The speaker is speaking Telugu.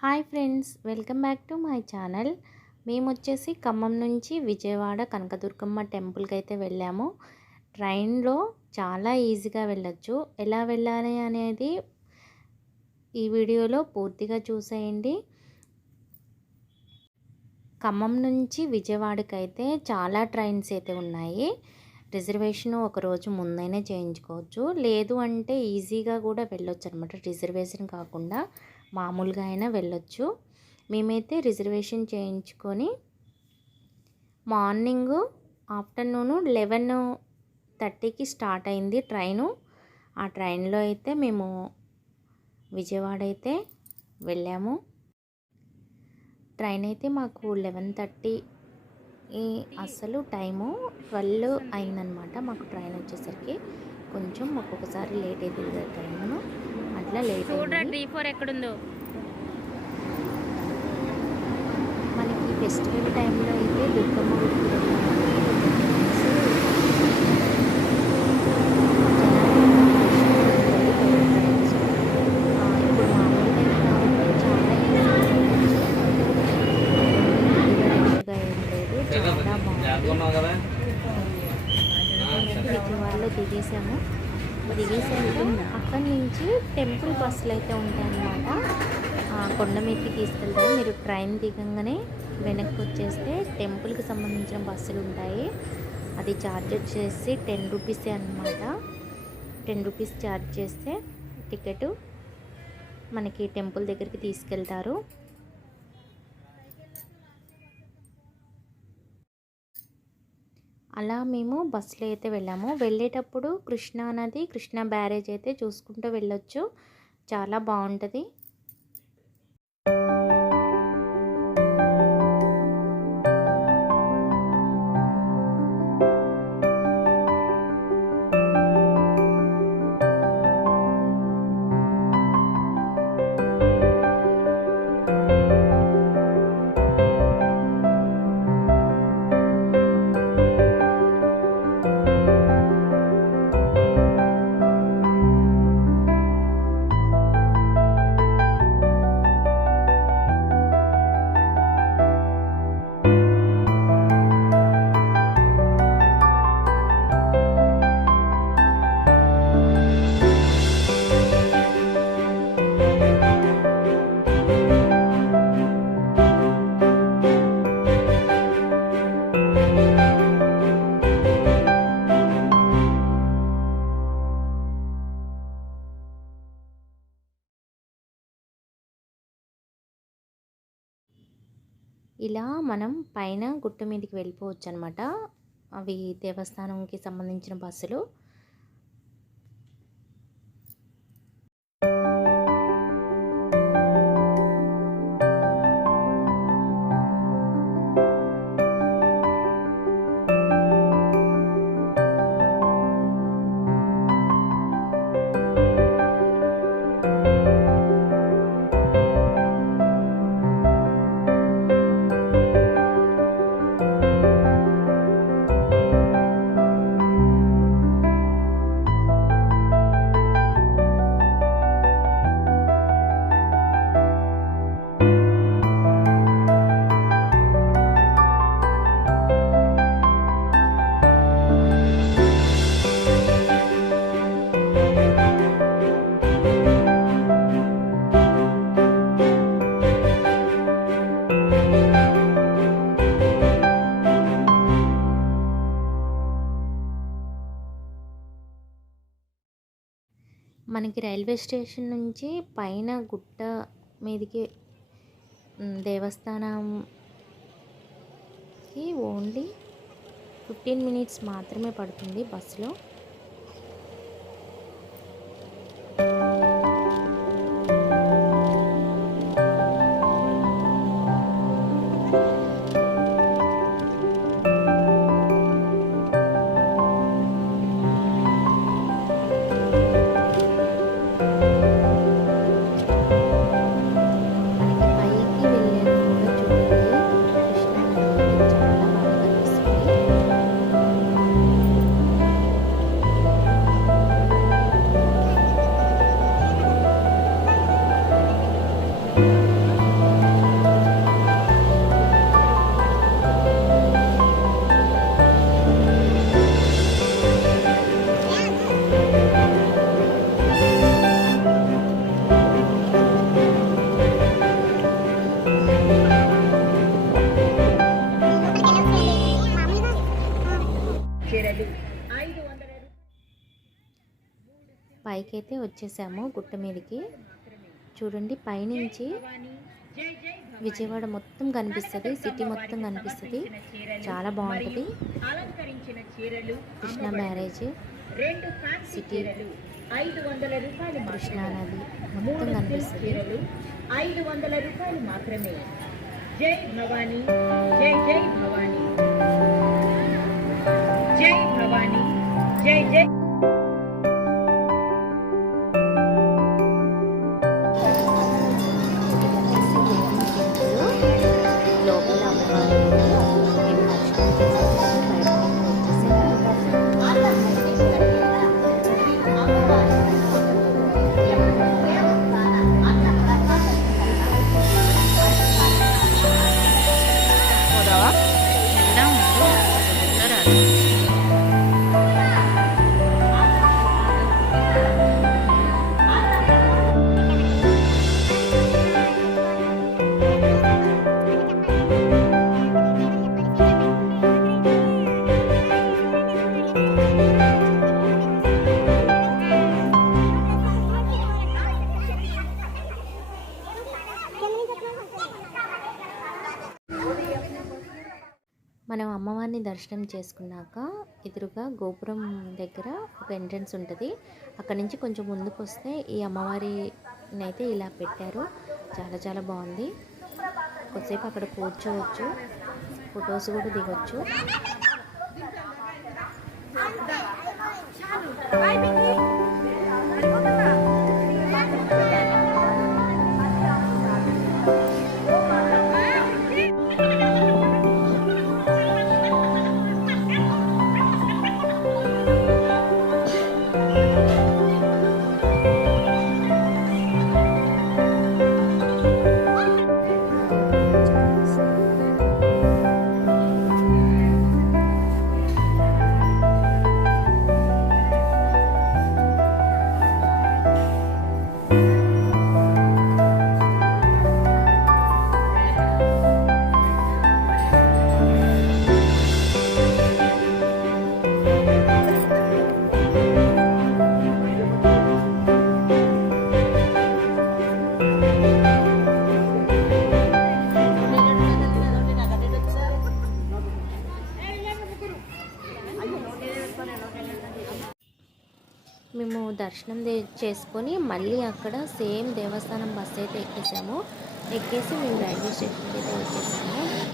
Hi friends, welcome back to my channel. మేము వచ్చేసి ఖమ్మం నుంచి విజయవాడ కనకదుర్గమ్మ టెంపుల్కి అయితే వెళ్ళాము. ట్రైన్లో చాలా ఈజీగా వెళ్ళొచ్చు. ఎలా వెళ్ళాలి అనేది ఈ వీడియోలో పూర్తిగా చూసేయండి. ఖమ్మం నుంచి విజయవాడకి అయితే చాలా ట్రైన్స్ అయితే ఉన్నాయి. రిజర్వేషన్ ఒక రోజు ముందైనా చేయించుకోవచ్చు, లేదు అంటే ఈజీగా కూడా వెళ్ళొచ్చు అనమాట. రిజర్వేషన్ కాకుండా మామూలుగా అయినా వెళ్ళొచ్చు. మేమైతే రిజర్వేషన్ చేయించుకొని మార్నింగ్ ఆఫ్టర్నూన్ 11:30కి స్టార్ట్ అయింది ట్రైను. ఆ ట్రైన్లో అయితే మేము విజయవాడ అయితే వెళ్ళాము. ట్రైన్ అయితే మాకు 11:30 అసలు టైము 12 అయిందనమాట. మాకు ట్రైన్ వచ్చేసరికి కొంచెం ఒక్కొక్కసారి లేట్ అవుతుంది ట్రైన్, అట్లా లేట్ అయింది. 3-4 ఎక్కడుందో మనకి ఫెస్టివల్ టైంలో అయితే దుర్గమ్మ గుడికి ఇప్పుడు మామూలు టైం కాబట్టి చాలా ఈజీగా ఏం లేదు, చాలా బాగుంది. విజయవాడలో దిగేసాము. దిగేసాక అక్కడి నుంచి టెంపుల్ బస్సులు అయితే ఉంటాయన్నమాట. కొండ మీదకి తీసుకెళ్తారు. మీరు ట్రైన్ దిగంగానే వెనక్కి వచ్చేస్తే టెంపుల్కి సంబంధించిన బస్సులు ఉంటాయి. అది ఛార్జ్ వచ్చేసి 10 రూపీసే అనమాట. 10 రూపీస్ ఛార్జ్ చేస్తే టికెట్ మనకి టెంపుల్ దగ్గరికి తీసుకెళ్తారు. అలా మేము బస్సులో అయితే వెళ్ళాము. వెళ్ళేటప్పుడు కృష్ణా నది, కృష్ణా బ్యారేజ్ అయితే చూసుకుంటూ వెళ్ళొచ్చు. చాలా బాగుంటుంది. ఇలా మనం పైన గుట్ట మీదకి వెళ్ళిపోవచ్చు అనమాట. అవి దేవస్థానంకి సంబంధించిన బస్సులు. మనకి రైల్వే స్టేషన్ నుంచి పైన గుట్ట మీదకి దేవస్థానంకి ఓన్లీ 15 మినిట్స్ మాత్రమే పడుతుంది బస్సులో. పైకైతే వచ్చేసాము, గుట్ట మీదకి. చూడండి, పైనుంచి విజయవాడ మొత్తం కనిపిస్తుంది, సిటీ మొత్తం కనిపిస్తుంది. చాలా బాగుంటుంది. కృష్ణా బ్యారేజ్, సిటీ, కృష్ణా నది మొత్తం కనిపిస్తుంది. 500 రూపాయలు మాత్రమే. జై భవానీ, జై జై భవానీ, జై భవానీ, జై జై. లోపల అమ్మవారు మేము దర్శనం చేసేసి మనం అమ్మవారిని దర్శనం చేసుకున్నాక ఎదురుగా గోపురం దగ్గర ఒక ఎంట్రన్స్ ఉంటుంది. అక్కడ నుంచి కొంచెం ముందుకు వస్తే ఈ అమ్మవారిని అయితే ఇలా పెట్టారు. చాలా చాలా బాగుంది. కొద్దిసేపు అక్కడ కూర్చోవచ్చు, ఫొటోస్ కూడా దిగొచ్చు. మేము దర్శనం చేసుకొని మళ్ళీ అక్కడ సేమ్ దేవస్థానం బస్సు అయితే ఎక్కేసాము. ఎక్కేసి మేము రైల్వే స్టేషన్కి అయితే వచ్చేసాము.